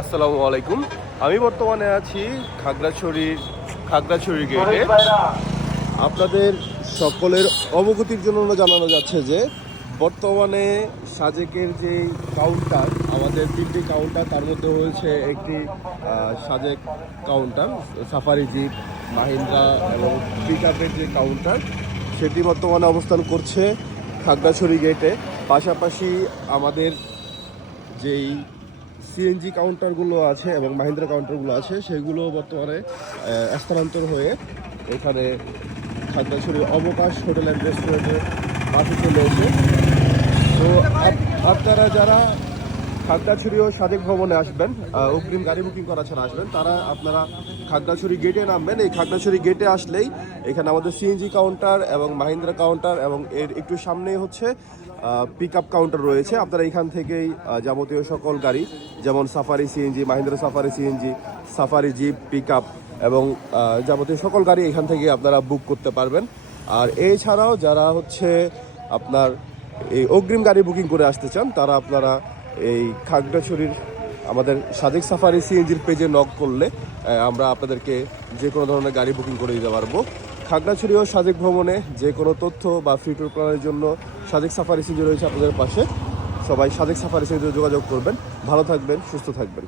আসসালামু আলাইকুম। আমি বর্তমানে আছি খাগড়াছড়ি গেটে। আপনাদের সকলের অবগতির জন্য জানানো যাচ্ছে যে বর্তমানে সাজেকের যে কাউন্টার, আমাদের 3টি কাউন্টার, তার মধ্যে হয়েছে একটি Sajek counter, safari jeep, Mahindra এবং পিকআপের যে কাউন্টার, সেটি বর্তমানে অবস্থান করছে খাগড়াছড়ি গেটে। পাশাপাশি আমাদের যেই সিএনজি কাউন্টারগুলো আছে এবং মাহিন্দ্রা কাউন্টারগুলো আছে, সেগুলো বর্তমানে স্থানান্তর হয়ে এখানে খাগড়াছড়ি অবকাশ হোটেল অ্যান্ড রেস্টুরেন্টের পাশে চলে এসে। তো আপনারা যারা খাগড়াছড়ি ও সাজেক ভবনে আসবেন, অগ্রিম গাড়ি বুকিং করা ছাড়া আসবেন, তারা আপনারা খাগড়াছড়ি গেটে নামবেন। এই খাগড়াছড়ি গেটে আসলেই এখানে আমাদের সিএনজি কাউন্টার এবং মাহিন্দ্রা কাউন্টার এবং এর একটু সামনেই হচ্ছে পিকআপ কাউন্টার রয়েছে। আপনারা এখান থেকেই যাবতীয় সকল গাড়ি, যেমন safari CNG, Mahindra safari CNG, safari jeep, pickup এবং যাবতীয় সকল গাড়ি এখান থেকে আপনারা বুক করতে পারবেন। আর এছাড়াও যারা হচ্ছে আপনার এই অগ্রিম গাড়ি বুকিং করে আসতে চান, তারা আপনারা এই খাগড়াছড়ির আমাদের সাজেক সাফারি সিএনজির পেজে নক করলে আমরা আপনাদেরকে যে কোনো ধরনের গাড়ি বুকিং করে দিতে পারবো। খাগড়াছড়ি ও সাজেক ভ্রমণে যে কোনো তথ্য বা ফ্রি ট্যুর প্ল্যানের জন্য সাজেক সাফারি সিএনজি রয়েছে আপনাদের পাশে। সবাই সাজেক সাফারি সিএনজিতে যোগাযোগ করবেন। ভালো থাকবেন, সুস্থ থাকবেন।